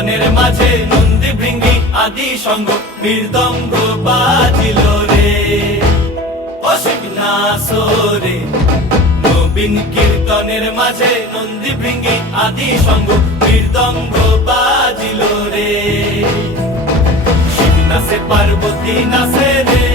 কীর্তনের মাঝে নন্দী ভৃঙ্গি আদি সঙ্গ মৃদঙ্গ বাজিল রে। অসীম নাসরে নবীন কীর্তনের মাঝে নন্দী ভৃঙ্গি আদি সঙ্গ মৃদঙ্গ বাজিল রে। শিব নাচে পার্বতী নাচে রে,